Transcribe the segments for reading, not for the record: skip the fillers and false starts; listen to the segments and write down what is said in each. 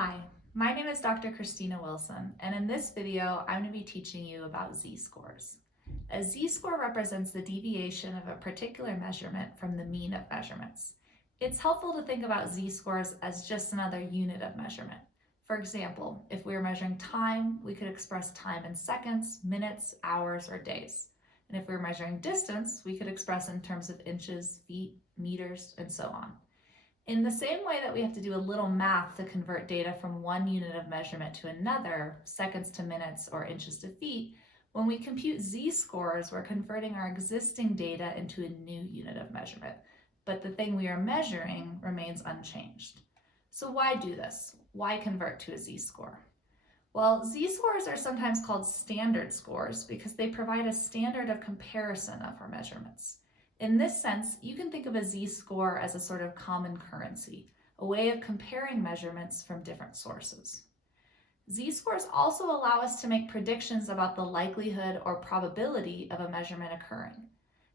Hi, my name is Dr. Cristina Wilson, and in this video, I'm going to be teaching you about z-scores. A z-score represents the deviation of a particular measurement from the mean of measurements. It's helpful to think about z-scores as just another unit of measurement. For example, if we were measuring time, we could express time in seconds, minutes, hours, or days. And if we were measuring distance, we could express in terms of inches, feet, meters, and so on. In the same way that we have to do a little math to convert data from one unit of measurement to another, seconds to minutes or inches to feet, when we compute z-scores, we're converting our existing data into a new unit of measurement, but the thing we are measuring remains unchanged. So why do this? Why convert to a z-score? Well, z-scores are sometimes called standard scores because they provide a standard of comparison of our measurements. In this sense, you can think of a z-score as a sort of common currency, a way of comparing measurements from different sources. Z-scores also allow us to make predictions about the likelihood or probability of a measurement occurring.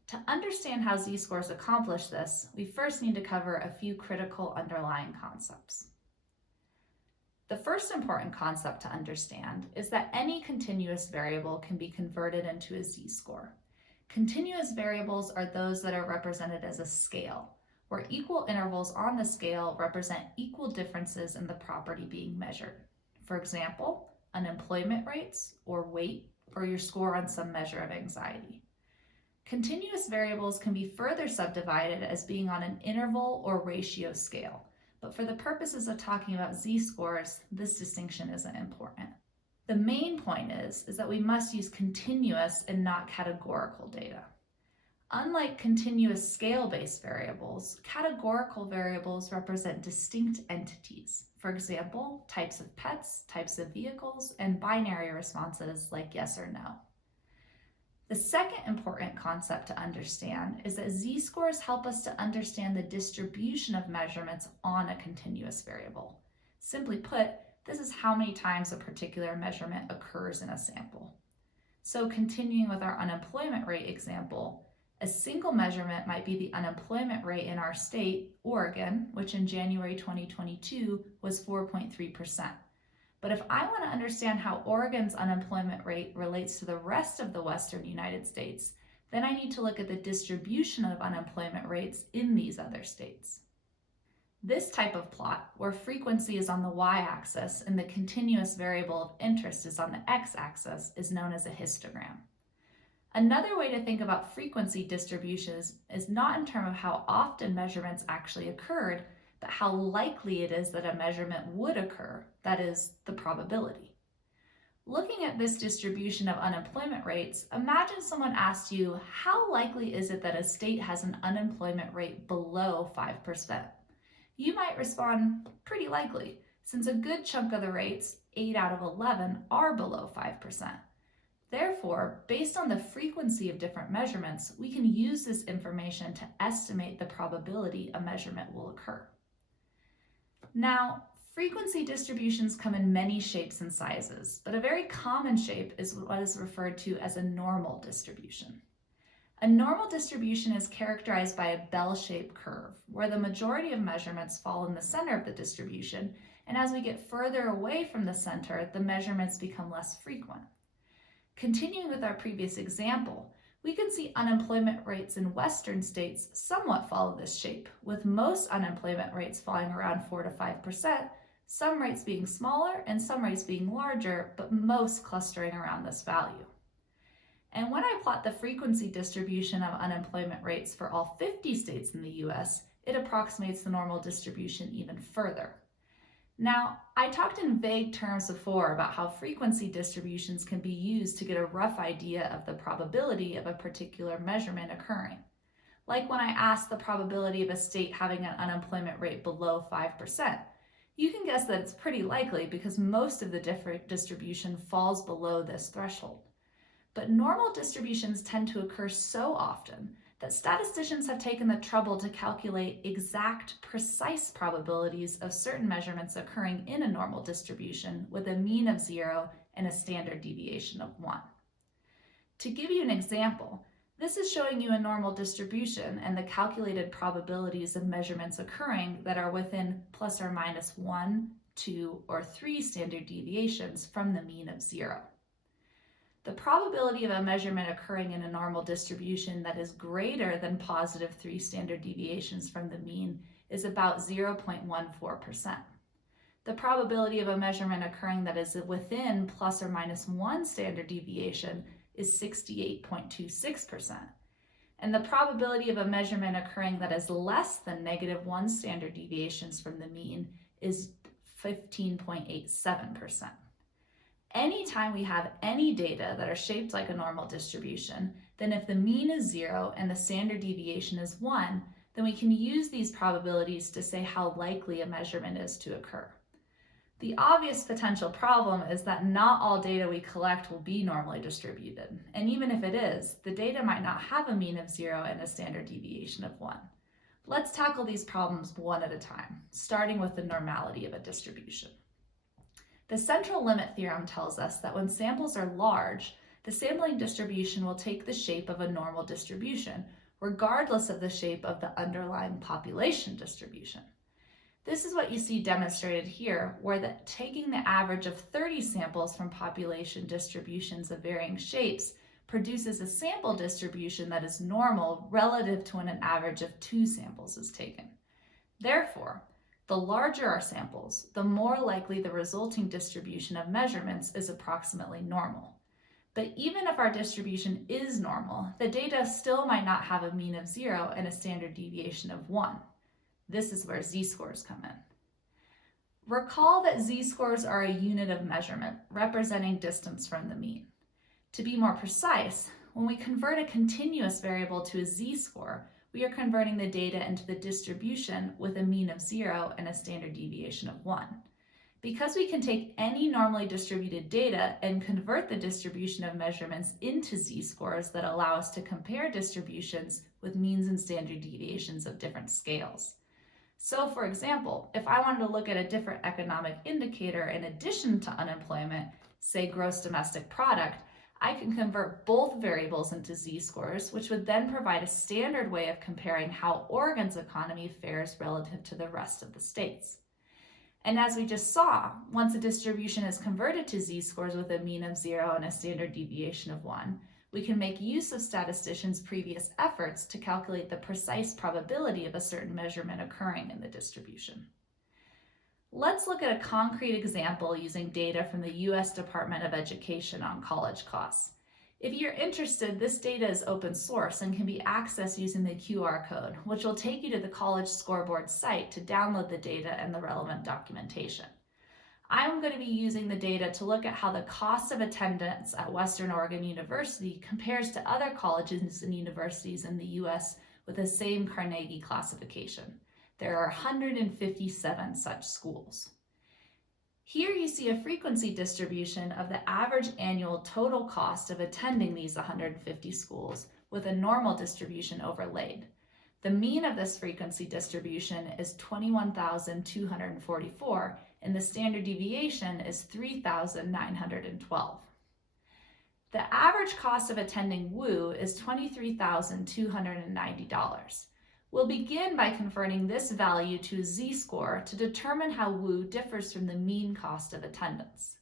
To understand how z-scores accomplish this, we first need to cover a few critical underlying concepts. The first important concept to understand is that any continuous variable can be converted into a z-score. Continuous variables are those that are represented as a scale, where equal intervals on the scale represent equal differences in the property being measured. For example, unemployment rates, or weight, or your score on some measure of anxiety. Continuous variables can be further subdivided as being on an interval or ratio scale, but for the purposes of talking about z-scores, this distinction isn't important. The main point is that we must use continuous and not categorical data. Unlike continuous scale-based variables, categorical variables represent distinct entities. For example, types of pets, types of vehicles, and binary responses like yes or no. The second important concept to understand is that z-scores help us to understand the distribution of measurements on a continuous variable. Simply put, this is how many times a particular measurement occurs in a sample. So continuing with our unemployment rate example, a single measurement might be the unemployment rate in our state, Oregon, which in January 2022 was 4.3%. But if I want to understand how Oregon's unemployment rate relates to the rest of the Western United States, then I need to look at the distribution of unemployment rates in these other states. This type of plot, where frequency is on the y-axis and the continuous variable of interest is on the x-axis, is known as a histogram. Another way to think about frequency distributions is not in terms of how often measurements actually occurred, but how likely it is that a measurement would occur, that is, the probability. Looking at this distribution of unemployment rates, imagine someone asked you, how likely is it that a state has an unemployment rate below 5%? You might respond, pretty likely, since a good chunk of the rates, 8 out of 11, are below 5%. Therefore, based on the frequency of different measurements, we can use this information to estimate the probability a measurement will occur. Now, frequency distributions come in many shapes and sizes, but a very common shape is what is referred to as a normal distribution. A normal distribution is characterized by a bell-shaped curve, where the majority of measurements fall in the center of the distribution, and as we get further away from the center, the measurements become less frequent. Continuing with our previous example, we can see unemployment rates in Western states somewhat follow this shape, with most unemployment rates falling around 4 to 5%, some rates being smaller and some rates being larger, but most clustering around this value. And when I plot the frequency distribution of unemployment rates for all 50 states in the US, it approximates the normal distribution even further. Now, I talked in vague terms before about how frequency distributions can be used to get a rough idea of the probability of a particular measurement occurring. Like when I asked the probability of a state having an unemployment rate below 5%, you can guess that it's pretty likely because most of the distribution falls below this threshold. But normal distributions tend to occur so often that statisticians have taken the trouble to calculate exact, precise probabilities of certain measurements occurring in a normal distribution with a mean of 0 and a standard deviation of 1. To give you an example, this is showing you a normal distribution and the calculated probabilities of measurements occurring that are within plus or minus 1, 2, or 3 standard deviations from the mean of 0. The probability of a measurement occurring in a normal distribution that is greater than positive 3 standard deviations from the mean is about 0.14%. The probability of a measurement occurring that is within plus or minus 1 standard deviation is 68.26%. And the probability of a measurement occurring that is less than negative 1 standard deviations from the mean is 15.87%. Anytime we have any data that are shaped like a normal distribution, then if the mean is 0 and the standard deviation is 1, then we can use these probabilities to say how likely a measurement is to occur. The obvious potential problem is that not all data we collect will be normally distributed, and even if it is, the data might not have a mean of 0 and a standard deviation of 1. Let's tackle these problems one at a time, starting with the normality of a distribution. The central limit theorem tells us that when samples are large, the sampling distribution will take the shape of a normal distribution, regardless of the shape of the underlying population distribution. This is what you see demonstrated here, where taking the average of 30 samples from population distributions of varying shapes produces a sample distribution that is normal relative to when an average of 2 samples is taken. Therefore, the larger our samples, the more likely the resulting distribution of measurements is approximately normal. But even if our distribution is normal, the data still might not have a mean of 0 and a standard deviation of 1. This is where z-scores come in. Recall that z-scores are a unit of measurement, representing distance from the mean. To be more precise, when we convert a continuous variable to a z-score, we are converting the data into the distribution with a mean of 0 and a standard deviation of 1. Because we can take any normally distributed data and convert the distribution of measurements into z-scores that allow us to compare distributions with means and standard deviations of different scales. So for example, if I wanted to look at a different economic indicator in addition to unemployment, say gross domestic product, I can convert both variables into z-scores, which would then provide a standard way of comparing how Oregon's economy fares relative to the rest of the states. And as we just saw, once a distribution is converted to z-scores with a mean of 0 and a standard deviation of 1, we can make use of statisticians' previous efforts to calculate the precise probability of a certain measurement occurring in the distribution. Let's look at a concrete example using data from the U.S. Department of Education on college costs. If you're interested, this data is open source and can be accessed using the QR code, which will take you to the College Scoreboard site to download the data and the relevant documentation. I'm going to be using the data to look at how the cost of attendance at Western Oregon University compares to other colleges and universities in the U.S. with the same Carnegie classification. There are 157 such schools. Here you see a frequency distribution of the average annual total cost of attending these 150 schools with a normal distribution overlaid. The mean of this frequency distribution is 21,244, and the standard deviation is 3,912. The average cost of attending WU is $23,290. We'll begin by converting this value to a z-score to determine how WU differs from the mean cost of attendance.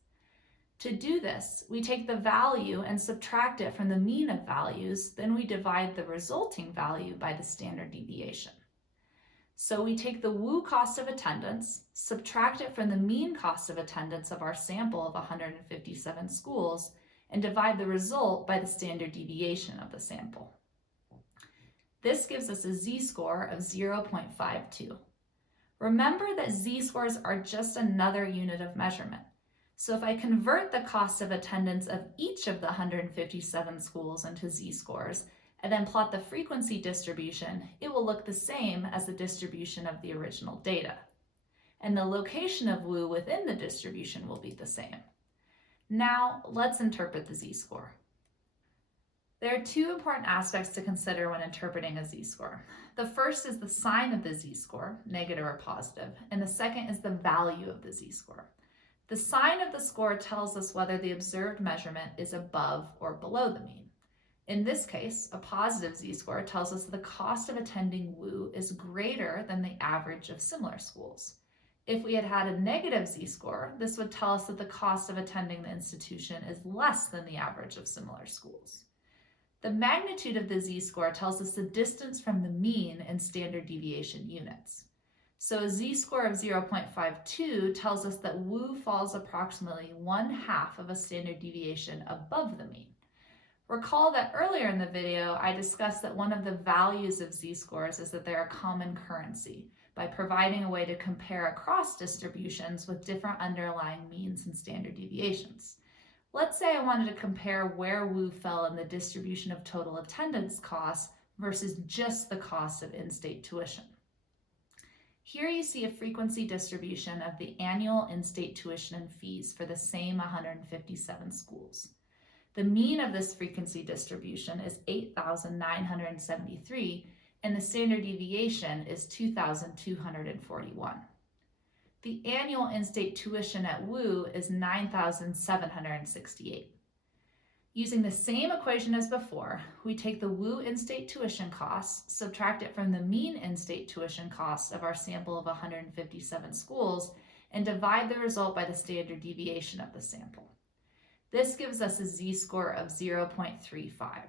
To do this, we take the value and subtract it from the mean of values, then we divide the resulting value by the standard deviation. So we take the WU cost of attendance, subtract it from the mean cost of attendance of our sample of 157 schools, and divide the result by the standard deviation of the sample. This gives us a z-score of 0.52. Remember that z-scores are just another unit of measurement. So if I convert the cost of attendance of each of the 157 schools into z-scores, and then plot the frequency distribution, it will look the same as the distribution of the original data. And the location of WU within the distribution will be the same. Now, let's interpret the z-score. There are two important aspects to consider when interpreting a z-score. The first is the sign of the z-score, negative or positive, and the second is the value of the z-score. The sign of the score tells us whether the observed measurement is above or below the mean. In this case, a positive z-score tells us the cost of attending WU is greater than the average of similar schools. If we had had a negative z-score, this would tell us that the cost of attending the institution is less than the average of similar schools. The magnitude of the z-score tells us the distance from the mean in standard deviation units. So a z-score of 0.52 tells us that Wu falls approximately 1/2 of a standard deviation above the mean. Recall that earlier in the video, I discussed that one of the values of z-scores is that they're a common currency by providing a way to compare across distributions with different underlying means and standard deviations. Let's say I wanted to compare where Wu fell in the distribution of total attendance costs versus just the cost of in-state tuition. Here you see a frequency distribution of the annual in-state tuition and fees for the same 157 schools. The mean of this frequency distribution is 8,973, and the standard deviation is 2,241. The annual in-state tuition at Wu is 9,768. Using the same equation as before, we take the Wu in-state tuition costs, subtract it from the mean in-state tuition costs of our sample of 157 schools, and divide the result by the standard deviation of the sample. This gives us a z-score of 0.35.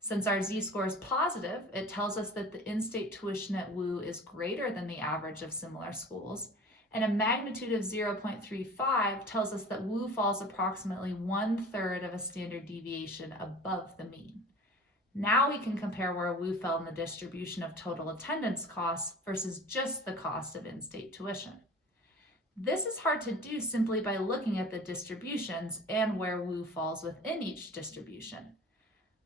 Since our z-score is positive, it tells us that the in-state tuition at Wu is greater than the average of similar schools, and a magnitude of 0.35 tells us that Wu falls approximately 1/3 of a standard deviation above the mean. Now we can compare where Wu fell in the distribution of total attendance costs versus just the cost of in-state tuition. This is hard to do simply by looking at the distributions and where Wu falls within each distribution.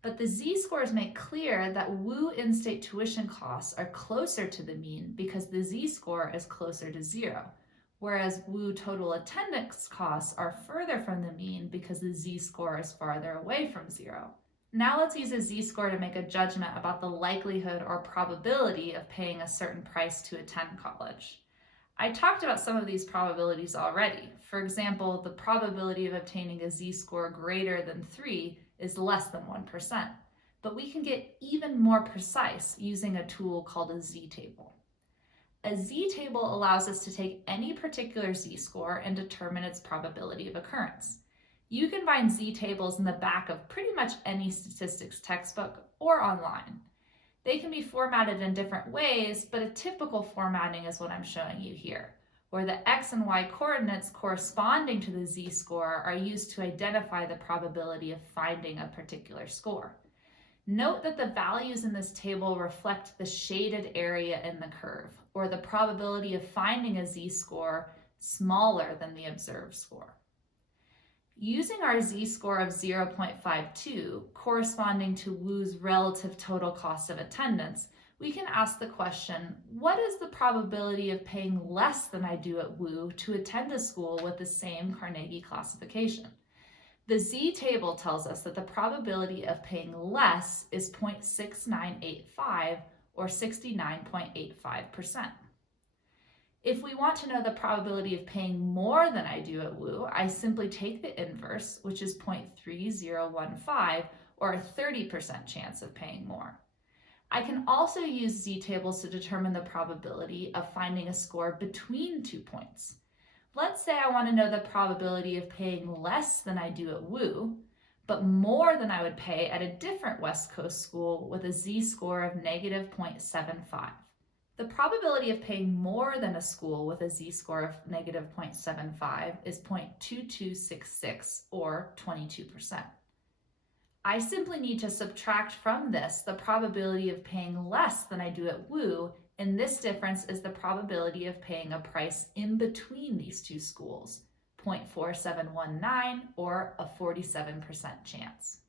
But the z-scores make clear that Wu in-state tuition costs are closer to the mean because the z-score is closer to 0, whereas Wu total attendance costs are further from the mean because the z-score is farther away from 0. Now let's use a z-score to make a judgment about the likelihood or probability of paying a certain price to attend college. I talked about some of these probabilities already. For example, the probability of obtaining a z-score greater than 3 is less than 1%, but we can get even more precise using a tool called a z-table. A z-table allows us to take any particular z-score and determine its probability of occurrence. You can find z-tables in the back of pretty much any statistics textbook or online. They can be formatted in different ways, but a typical formatting is what I'm showing you here, where the x and y coordinates corresponding to the z-score are used to identify the probability of finding a particular score. Note that the values in this table reflect the shaded area in the curve, or the probability of finding a z-score smaller than the observed score. Using our z-score of 0.52, corresponding to Wu's relative total cost of attendance, we can ask the question, what is the probability of paying less than I do at Wu to attend a school with the same Carnegie classification? The z-table tells us that the probability of paying less is 0.6985, or 69.85%. If we want to know the probability of paying more than I do at Wu, I simply take the inverse, which is 0.3015, or a 30% chance of paying more. I can also use z-tables to determine the probability of finding a score between 2 points. Let's say I want to know the probability of paying less than I do at Wu, but more than I would pay at a different West Coast school with a z-score of negative 0.75. The probability of paying more than a school with a z-score of negative 0.75 is 0.2266, or 22%. I simply need to subtract from this the probability of paying less than I do at Wu, and this difference is the probability of paying a price in between these two schools, 0.4719, or a 47% chance.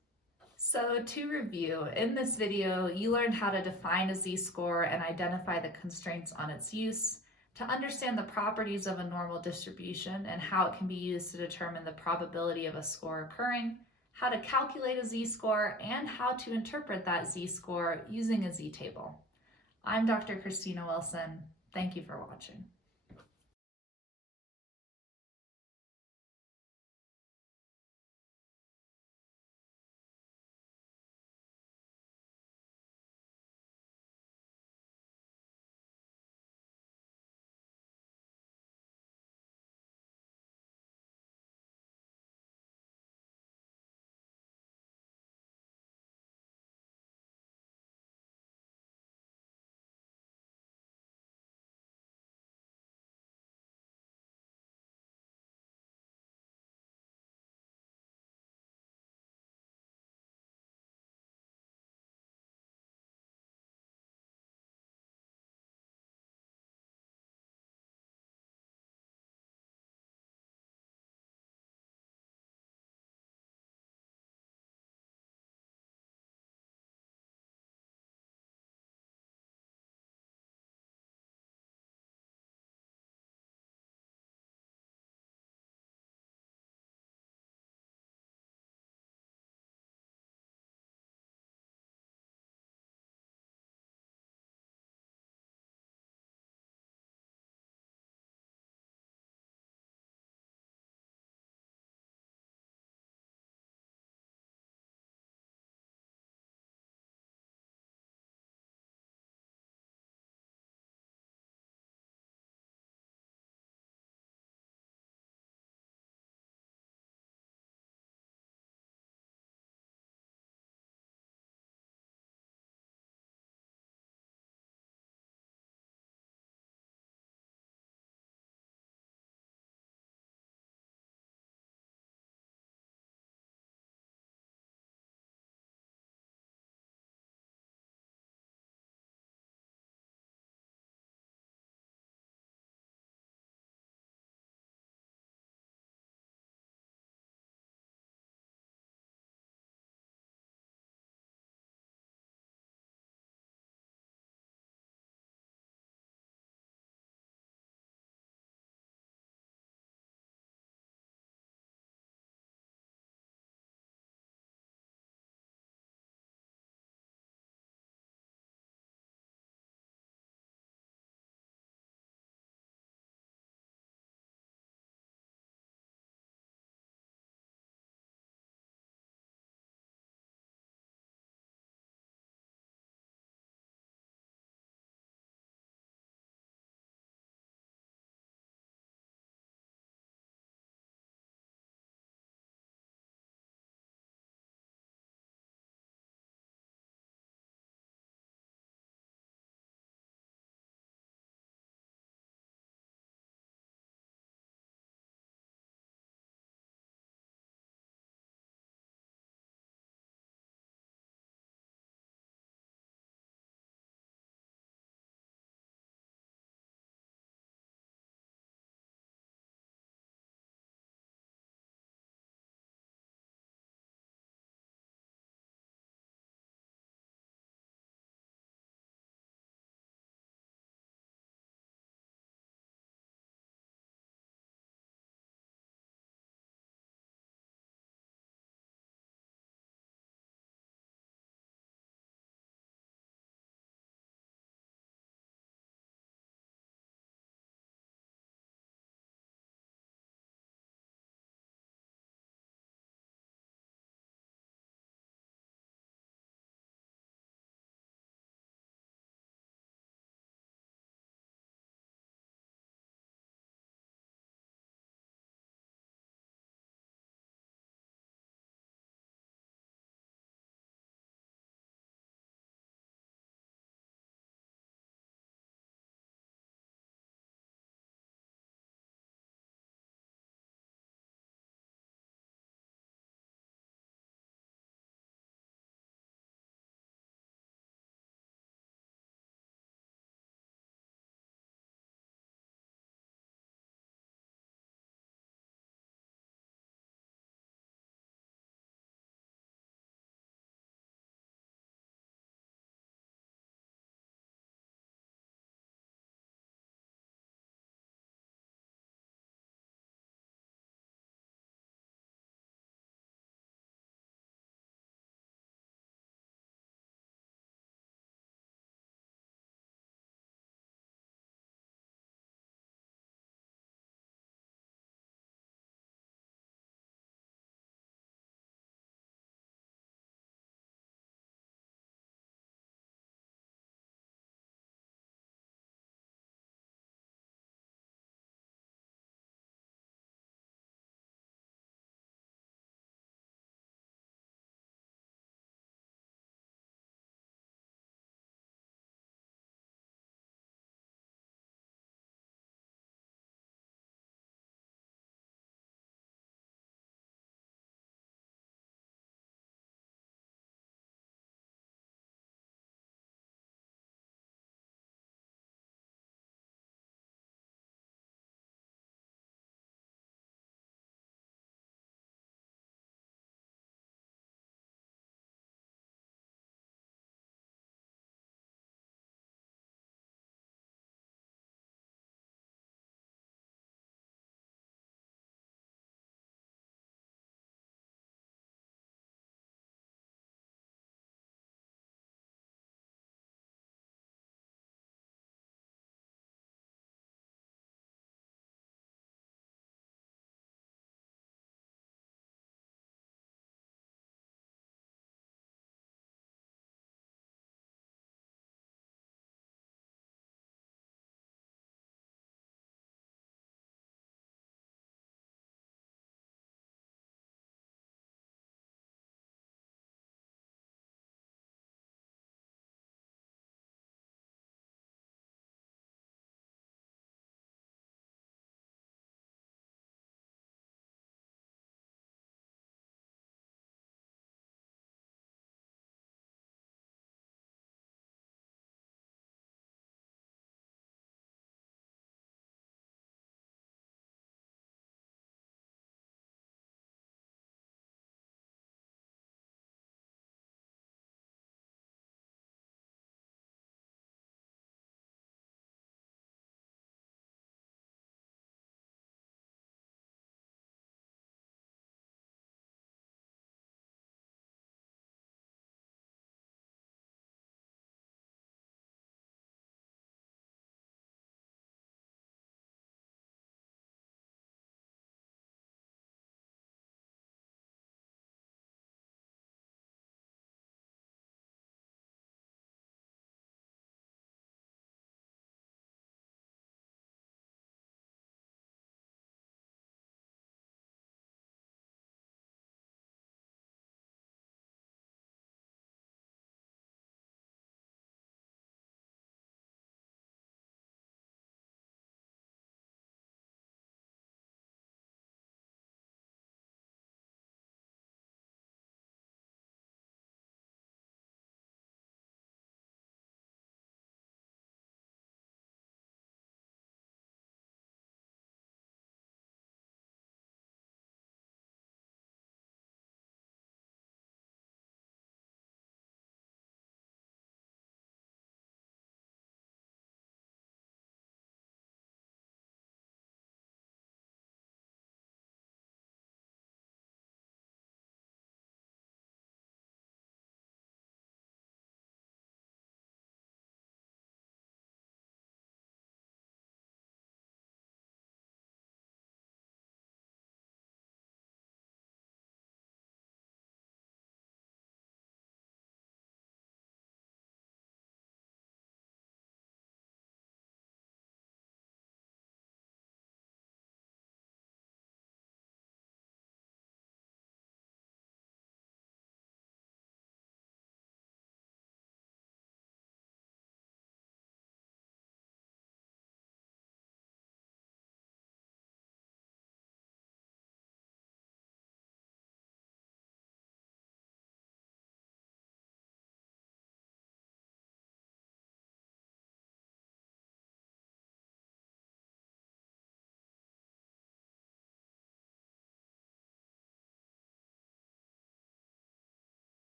So to review, in this video, you learned how to define a z-score and identify the constraints on its use, to understand the properties of a normal distribution and how it can be used to determine the probability of a score occurring, how to calculate a z-score, and how to interpret that z-score using a z-table. I'm Dr. Cristina Wilson. Thank you for watching.